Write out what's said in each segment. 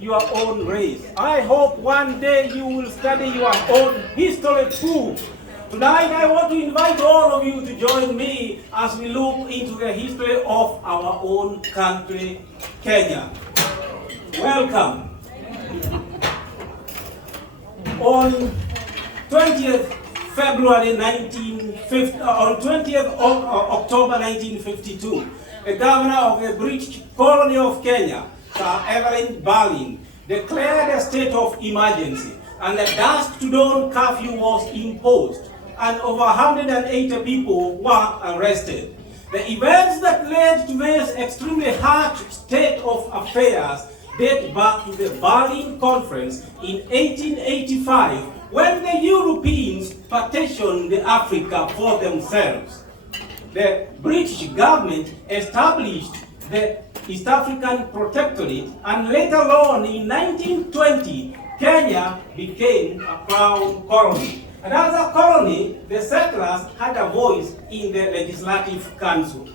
your own race. I hope one day you will study your own history too. Tonight I want to invite all of you to join me as we look into the history of our own country, Kenya. Welcome. On 20th February 1950, on 20th of October 1952, the governor of the British colony of Kenya, Sir Evelyn Baring, declared a state of emergency, and a dusk to dawn curfew was imposed, and over 180 people were arrested. The events that led to this extremely harsh state of affairs date back to the Berlin Conference in 1885, when the Europeans partitioned Africa for themselves. The British government established the East African Protectorate, and later on in 1920, Kenya became a crown colony. And as a colony, the settlers had a voice in the Legislative Council.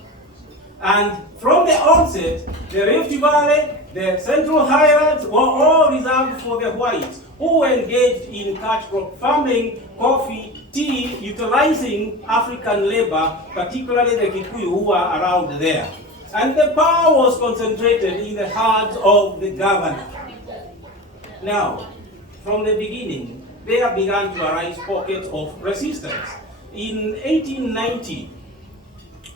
And from the onset, the Rift Valley, the Central Highlands were all reserved for the whites, who engaged in cash crop farming, coffee, tea, utilizing African labor, particularly the Kikuyu who were around there. And the power was concentrated in the hands of the governor. Now, from the beginning, there began to arise pockets of resistance. In 1890,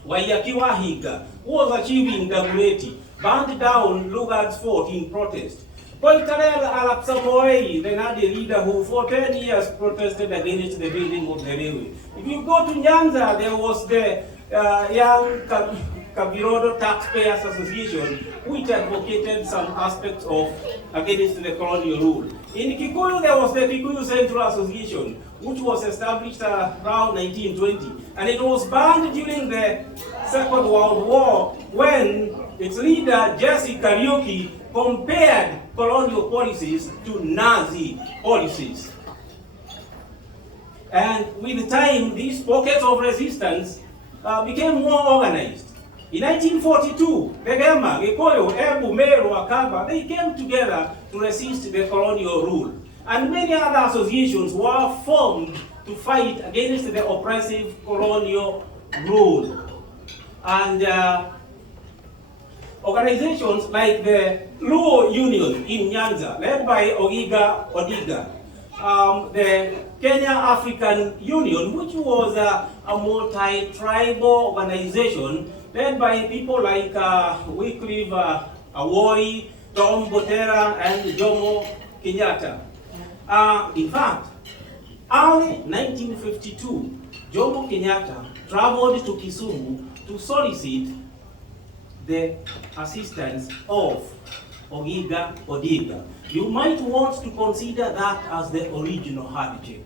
Waiyaki Wahiga, who was achieving Dagoretti, burned down Lugard's fort in protest. Koitalel Arap Samoei, the Nadi leader who for 10 years protested against the building of the railway. If you go to Nyanza, there was the young Kabirodo Taxpayers Association, which advocated some aspects of against the colonial rule. In Kikuyu, there was the Kikuyu Central Association, which was established around 1920, and it was banned during the Second World War when its leader, Jesse Kariuki, compared colonial policies to Nazi policies. And with time, these pockets of resistance became more organized. In 1942, Begema, Gikoyo, Ebu, Meru, Akaba, they came together to resist the colonial rule. And many other associations were formed to fight against the oppressive colonial rule. And organizations like the Luo Union in Nyanza, led by Ogiga Odiga, the Kenya African Union, which was a multi-tribal organization led by people like Wycliffe Awoi, Tom Botera, and Jomo Kenyatta. In fact, early 1952, Jomo Kenyatta traveled to Kisumu to solicit the assistance of Ogiga Odiga. You might want to consider that as the original handshake.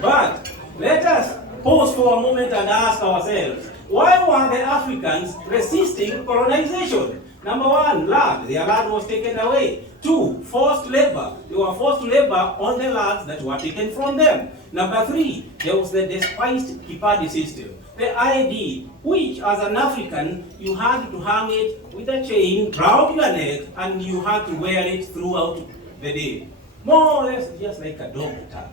But let us pause for a moment and ask ourselves, why were the Africans resisting colonization? Number one, land. Their land was taken away. Two, forced labor. They were forced to labor on the lands that were taken from them. Number three, there was the despised Kipadi system. The ID, which as an African, you had to hang it with a chain round your neck and you had to wear it throughout the day. More or less just like a dog tag.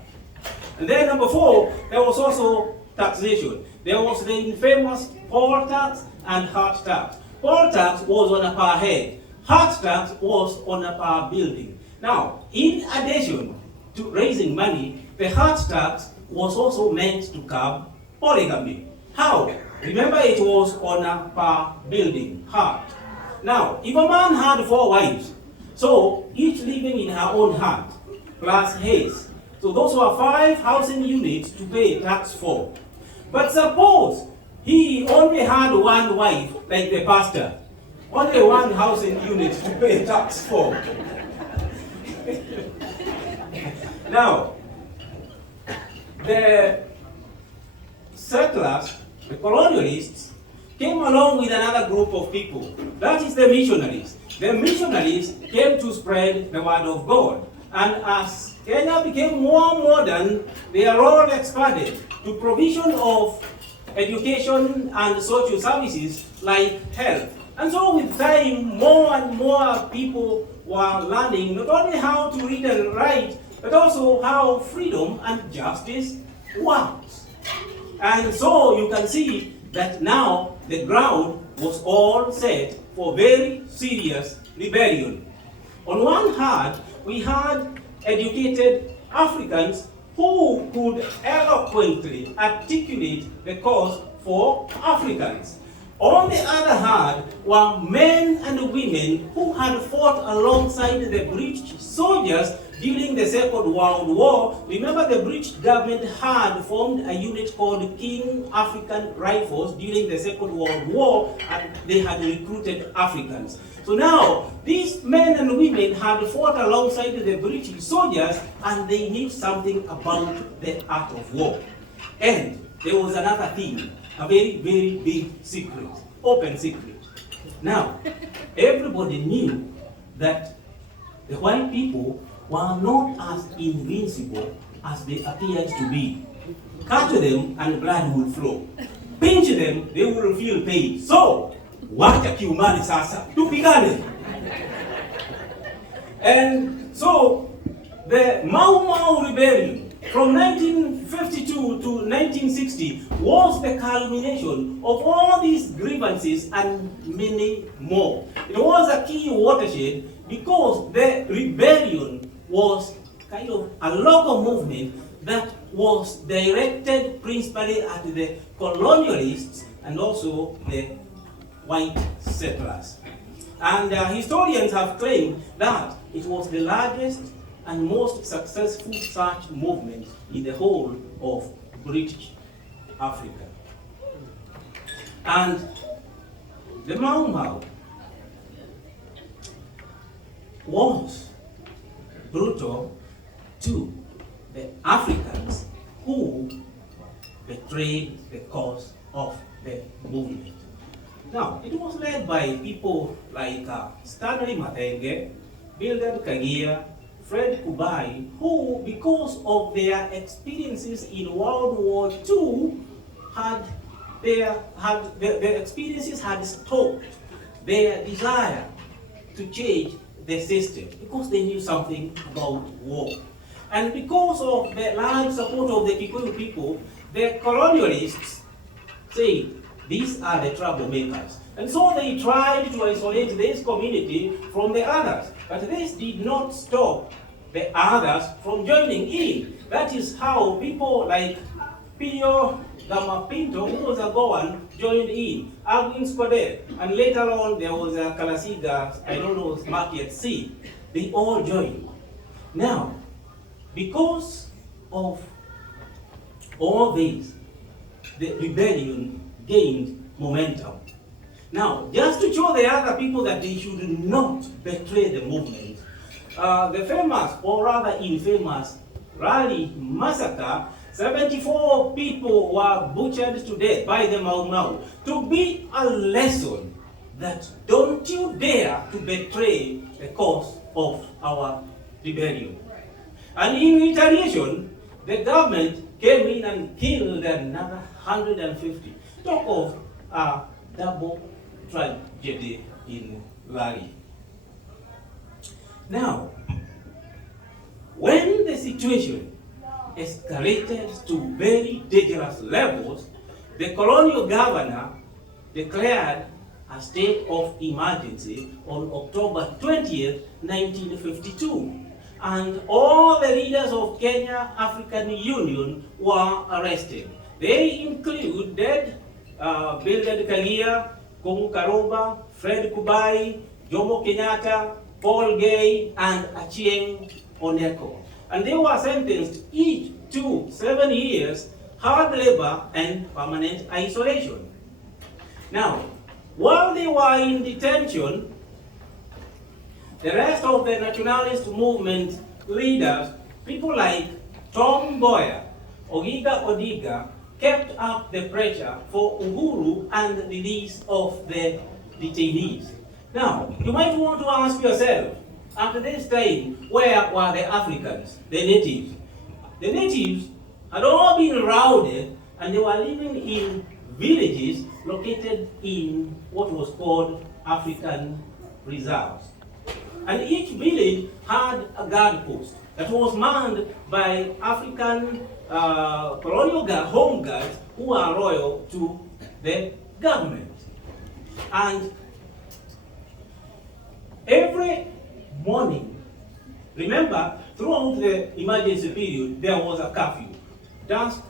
And then number four, there was also taxation. There was the infamous poll tax and heart tax. Poll tax was on a per head. Heart tax was on a per building. Now, in addition to raising money, the heart tax was also meant to curb polygamy. How? Remember, it was on a per building, heart. Now, if a man had 4 wives, so each living in her own hut, plus his, so those were 5 housing units to pay tax for. But suppose he only had 1 wife, like the pastor, only 1 housing unit to pay tax for. Now, the settlers, the colonialists, came along with another group of people. That is the missionaries. The missionaries came to spread the word of God. And as Kenya became more modern, their role expanded to provision of education and social services like health. And so with time, more and more people were learning not only how to read and write, but also how freedom and justice works. And so you can see that now the ground was all set for very serious rebellion. On one hand, we had educated Africans who could eloquently articulate the cause for Africans. On the other hand, were men and women who had fought alongside the British soldiers during the Second World War. Remember, the British government had formed a unit called King African Rifles during the Second World War, and they had recruited Africans. So now, these men and women had fought alongside the British soldiers, and they knew something about the art of war. And there was another thing, a very, very big secret, open secret. Now, everybody knew that the white people were not as invincible as they appeared to be. Cut them and blood will flow. Pinch them, they will feel pain. So, wacha kiumani sasa, tupigane. And so, the Mau Mau rebellion from 1952 to 1960 was the culmination of all these grievances and many more. It was a key watershed because the rebellion was kind of a local movement that was directed principally at the colonialists and also the white settlers. And historians have claimed that it was the largest and most successful such movement in the whole of British Africa. And the Mau Mau was brutal to the Africans who betrayed the cause of the movement. Now, it was led by people like Stanley Mathenge, Bildad Kagia, Fred Kubai, who, because of their experiences in World War II, their experiences had stoked their desire to change the system because they knew something about war. And because of the large support of the Kikuyu people, the colonialists said, these are the troublemakers. And so they tried to isolate this community from the others. But this did not stop the others from joining in. That is how people like Pio Gamapinto, who was a Goan, joined in. Agwin Skode, and later on there was a Kalasiga, I don't know, Market C. They all joined. Now, because of all this, the rebellion gained momentum. Now, just to show the other people that they should not betray the movement, the famous, or rather infamous, Raleigh massacre, 74 people were butchered to death by the Mau Mau, to be a lesson that don't you dare to betray the cause of our rebellion. And in retaliation, the government came in and killed another 150. Talk of a double tragedy in Raleigh. Now, when the situation escalated to very dangerous levels, the colonial governor declared a state of emergency on October 20th, 1952. And all the leaders of Kenya African Union were arrested. They included Bildad Kagia, Kongu Karuba, Fred Kubai, Jomo Kenyatta, Paul Gay, and Achieng Oneko. And they were sentenced each to 7 years, hard labor, and permanent isolation. Now, while they were in detention, the rest of the nationalist movement leaders, people like Tom Mboya, Ogiga Odiga, kept up the pressure for uhuru and the release of the detainees. Now, you might want to ask yourself, at this time, where were the Africans, the natives? The natives had all been routed and they were living in villages located in what was called African reserves. And each village had a guard post that was manned by African colonial home guards who are loyal to the government. And every morning, remember, throughout the emergency period, there was a curfew, dusk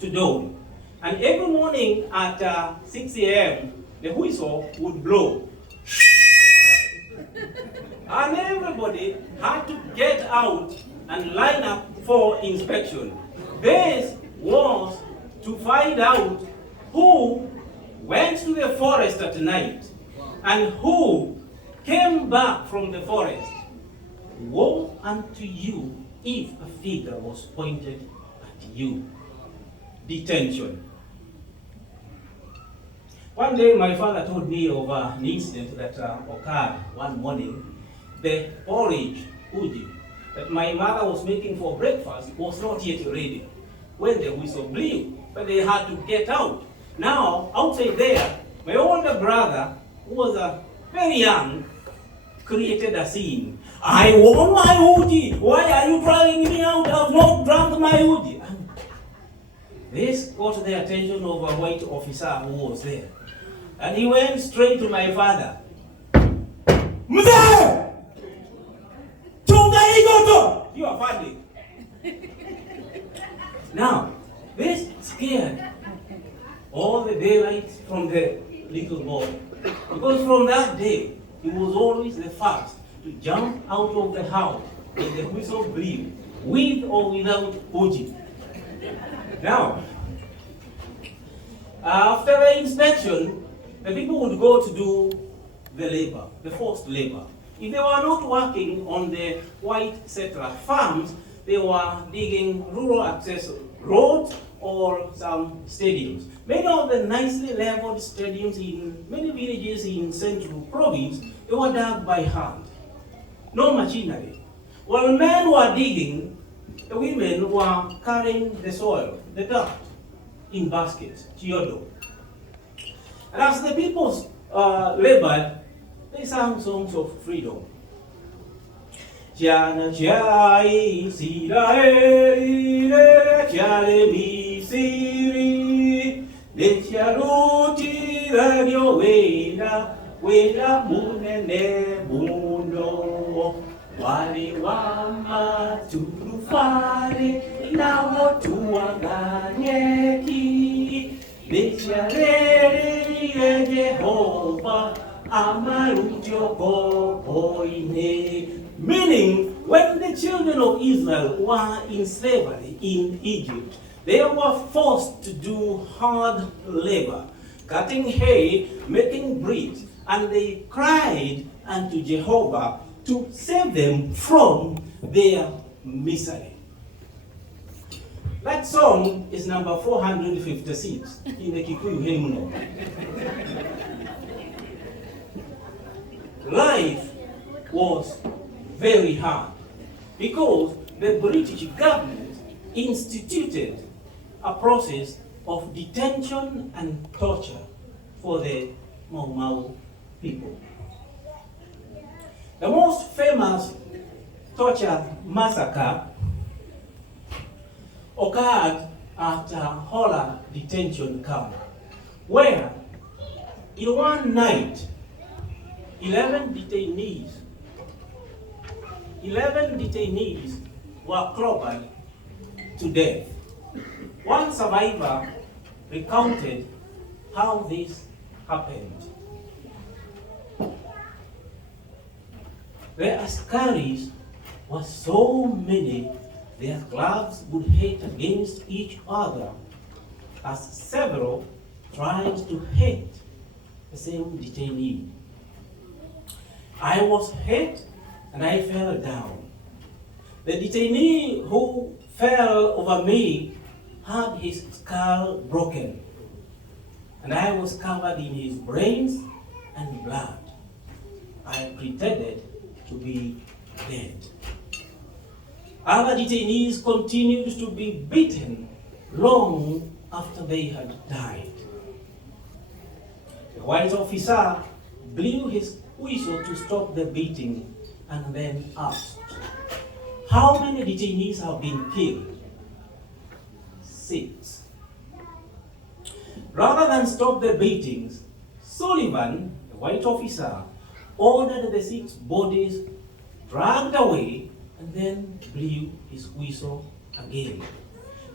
to dawn. And every morning at 6 a.m., the whistle would blow. And everybody had to get out and line up for inspection. This was to find out who went to the forest at night and who came back from the forest. Woe unto you if a finger was pointed at you. Detention. One day my father told me of an incident that occurred one morning. The porridge uji that my mother was making for breakfast was not yet ready when the whistle blew, but they had to get out. Now, outside there, my older brother, who was very young, created a scene. I want my uji. Why are you dragging me out? I have not drunk my uji. And this got the attention of a white officer who was there. And he went straight to my father. Mzee! You are funny. Now, this scared all the daylights from the little boy. Because from that day, he was always the first to jump out of the house when the whistle blew, with or without uji. Now, after the inspection, the people would go to do the labor, the forced labor. If they were not working on the white settler farms, they were digging rural access roads or some stadiums. Many of the nicely leveled stadiums in many villages in Central Province, they were dug by hand. No machinery. While men were digging, the women were carrying the soil, the dirt, in baskets, chiodo. And as the people labored, they sang songs of freedom. Chiana chiai siraeri chiare misiri de chiaruti radio wera munene buno wali wama turufare na tuanganyeki de chiareri Jehovah meaning, when the children of Israel were in slavery in Egypt, they were forced to do hard labor, cutting hay, making bricks, and they cried unto Jehovah to save them from their misery. That song is number 456 in the Kikuyu hymnal. Life was very hard because the British government instituted a process of detention and torture for the Mau Mau people. The most famous torture massacre occurred at Hola detention camp, where in one night 11 detainees were clobbered to death. One survivor recounted how this happened. The askaris were so many, their clubs would hit against each other, as several tried to hit the same detainee. I was hit and I fell down. The detainee who fell over me had his skull broken, and I was covered in his brains and blood. I pretended to be dead. Other detainees continued to be beaten long after they had died. The white officer blew his whistle to stop the beating and then asked, "How many detainees have been killed?" 6. Rather than stop the beatings, Sullivan, the white officer, ordered the 6 bodies dragged away and then blew his whistle again.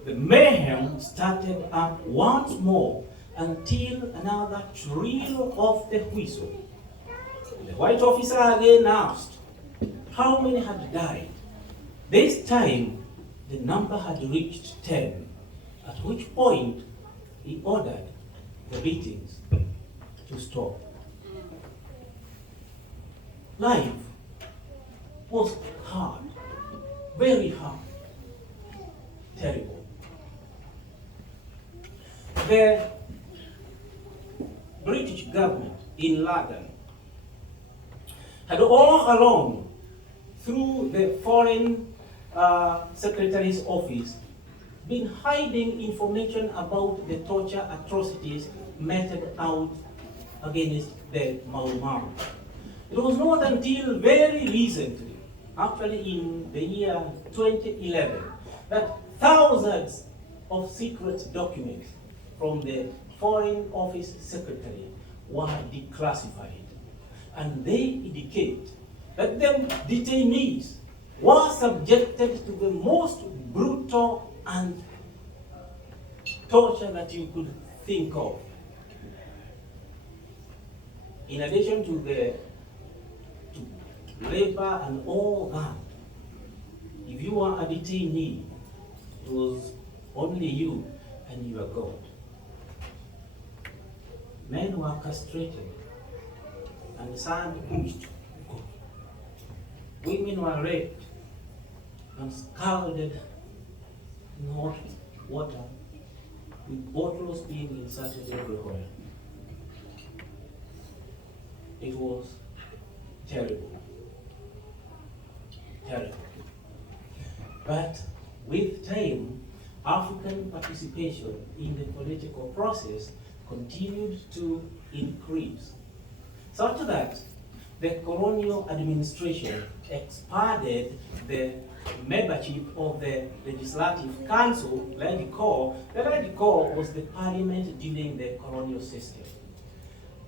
The mayhem started up once more until another trill of the whistle. The white officer again asked, how many had died? This time, the number had reached 10, at which point he ordered the beatings to stop. Life was hard, very hard, terrible. The British government in London had all along, through the Foreign Secretary's office, been hiding information about the torture atrocities meted out against the Mau Mau. It was not until very recently, actually in the year 2011, that thousands of secret documents from the Foreign Office Secretary were declassified. And they indicate that the detainees were subjected to the most brutal and torture that you could think of. In addition to the labor and all that, if you were a detainee, it was only you and your God. Men were castrated and sand-pushed. Women were raped and scalded in hot water, with bottles being inserted everywhere. It was terrible. Terrible. But with time, African participation in the political process continued to increase, such that the colonial administration expanded the membership of the Legislative Council, LEGICO. The LEGICO was the parliament during the colonial system.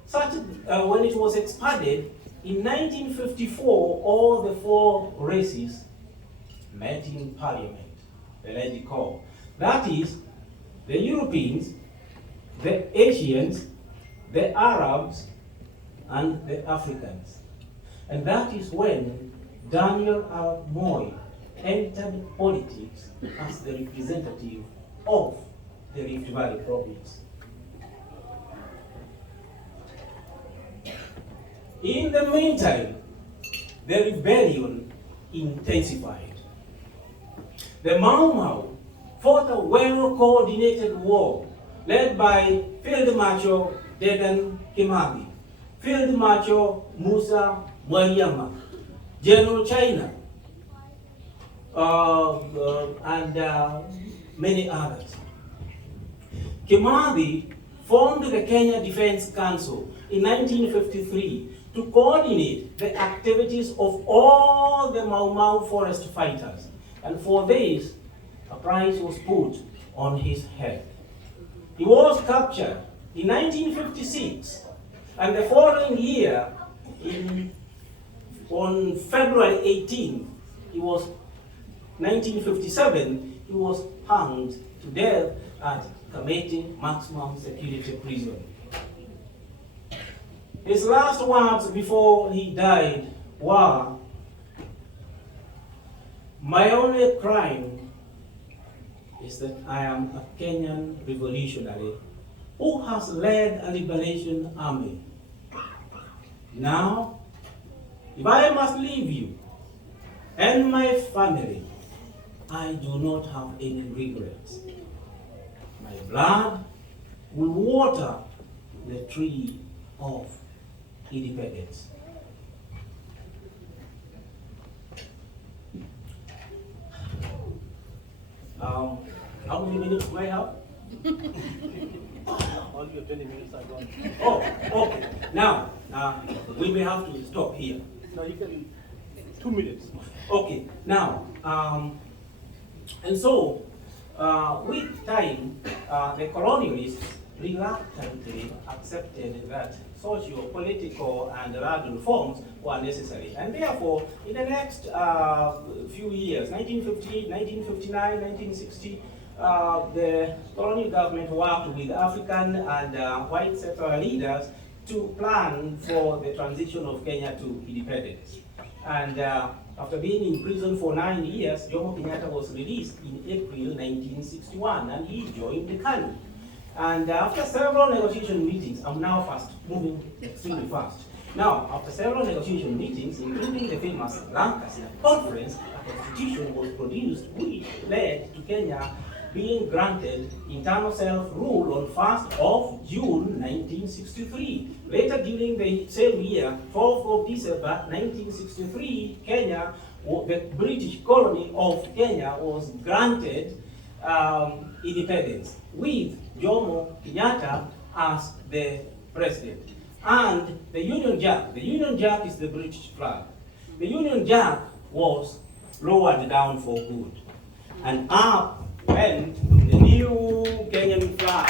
Such, when it was expanded, in 1954, all the 4 races met in parliament, the LEGICO. That is, the Europeans, the Asians, the Arabs, and the Africans. And that is when Daniel R. Moi entered politics as the representative of the Rift Valley province. In the meantime, the rebellion intensified. The Mau Mau fought a well-coordinated war led by Field Marshal Dedan Kimathi, Field Marshal Musa Mwaliama, General China, and many others. Kimathi formed the Kenya Defense Council in 1953 to coordinate the activities of all the Mau Mau forest fighters. And for this, a price was put on his head. He was captured in 1956, and the following year, on February 18, 1957, he was hanged to death at Kamiti Maximum Security Prison. His last words before he died were, "My only crime is that I am a Kenyan revolutionary who has led a liberation army. Now, if I must leave you and my family, I do not have any regrets. My blood will water the tree of independence." How many minutes do I have? Only your 20 minutes are gone. Oh, okay. Now, we may have to stop here. No, you can, 2 minutes. Okay, now, and so, with time, the colonialists reluctantly accepted that socio-political and land reforms were necessary. And therefore, in the next few years, 1958, 1959, 1960, the colonial government worked with African and white settler leaders to plan for the transition of Kenya to independence. And after being in prison for 9 years, Jomo Kenyatta was released in April 1961, and he joined the country. And after several negotiation meetings, I'm now moving extremely fast. Now, after several negotiation meetings, including the famous Lancaster Conference, a constitution was produced which led to Kenya being granted internal self-rule on 1st of June 1963. Later during the same year, 12th of December 1963, Kenya, the British colony of Kenya, was granted independence with Jomo Kenyatta as the president. And the Union Jack is the British flag. The Union Jack was lowered down for good. And up went the new Kenyan flag.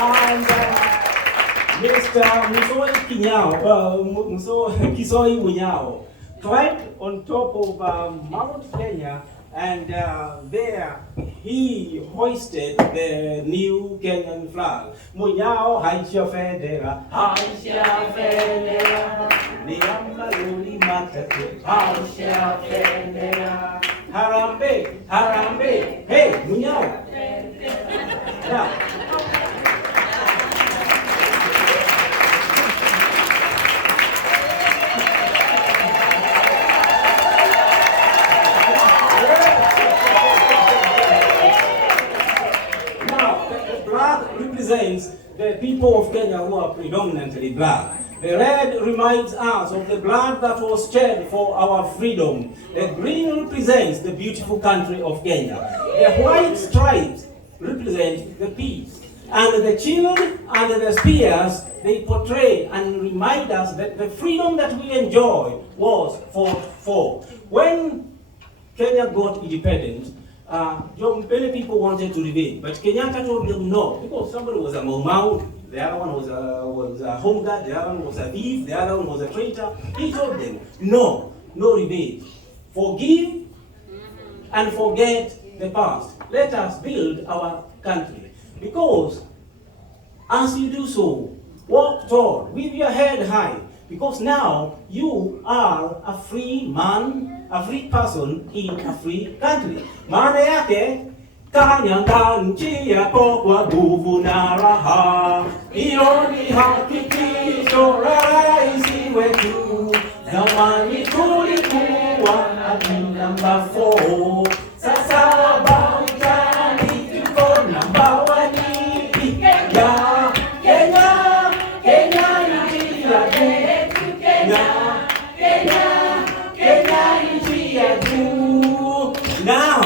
And Mr. Kisoi Munyao climbed on top of Mount Kenya, and there he hoisted the new Kenyan flag. Munyao haisha federa, niamba luli matatu, haisha federa. Harambe, harambe, hey, Munyao. Now, represents the people of Kenya who are predominantly black. The red reminds us of the blood that was shed for our freedom. The green represents the beautiful country of Kenya. The white stripes represent the peace. And the shield and the spears, they portray and remind us that the freedom that we enjoy was fought for. When Kenya got independent, many people wanted to rebel, but Kenyatta told them no, because somebody was a Mau, the other one was a home guard, the other one was a thief, the other one was a traitor. He told them, no rebel. Forgive and forget the past. Let us build our country. Because as you do so, walk tall, with your head high, because now you are a free man, a free person in a free country. Maana yake kanyanga nchi yako kwa nguvu na raha. Hilo ni hakikisho la rais wetu. Zamani tulikuwa namba 4. Sasa wabautani tuko namba 1. Kenya nchi ya Kenya nchi ya juu. Now,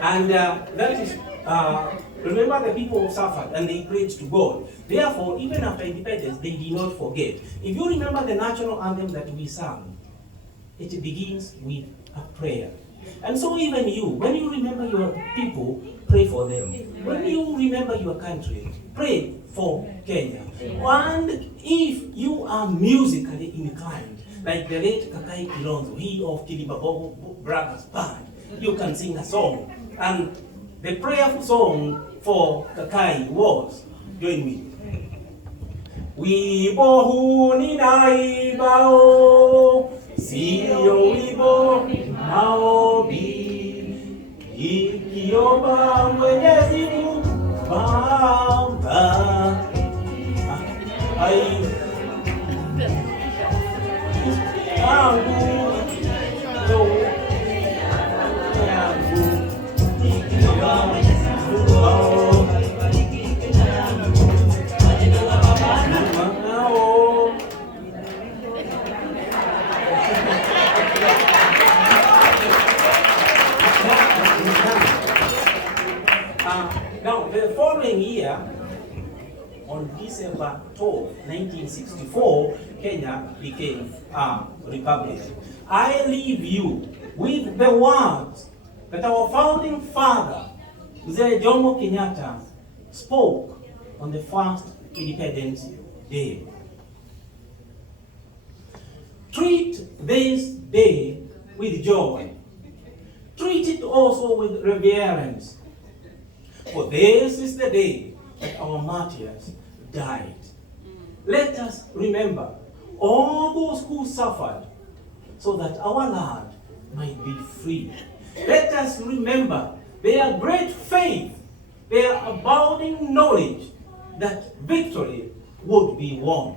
and that is, remember the people suffered and they prayed to God. Therefore, even after independence, they did not forget. If you remember the national anthem that we sang, it begins with a prayer. And so even you, when you remember your people, pray for them. When you remember your country, pray for Kenya. And if you are musically inclined, like the late Kakai Kilonzo, he of Kilibabogo Brothers Band, you can sing a song. And the prayerful song for Kakai was, join me. Wibo huni naibao, siyo wibo maobi, ikiomba Mwenyezi Mungu Baba. Now, the 4 September 12, 1964, Kenya became a republic. I leave you with the words that our founding father, Mzee Jomo Kenyatta, spoke on the first Independence Day. Treat this day with joy. Treat it also with reverence. For this is the day that our martyrs died. Let us remember all those who suffered so that our land might be free. Let us remember their great faith, their abounding knowledge that victory would be won.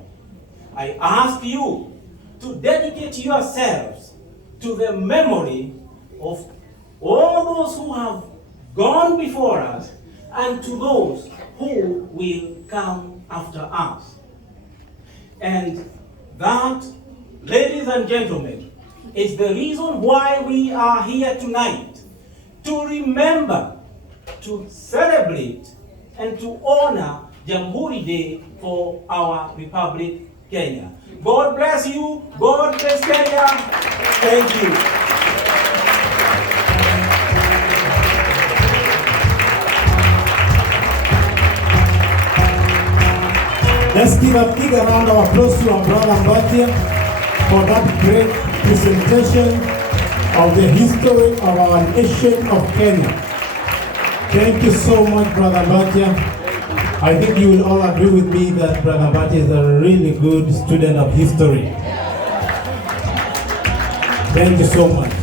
I ask you to dedicate yourselves to the memory of all those who have gone before us and to those who will come after us. And that, ladies and gentlemen, is the reason why we are here tonight, to remember, to celebrate, and to honor Jamhuri Day for our Republic, Kenya. God bless you. God bless Kenya. Thank you. Let's give a big round of applause to our brother Mbatia for that great presentation of the history of our nation of Kenya. Thank you so much, Brother Mbatia. I think you will all agree with me that Brother Mbatia is a really good student of history. Thank you so much.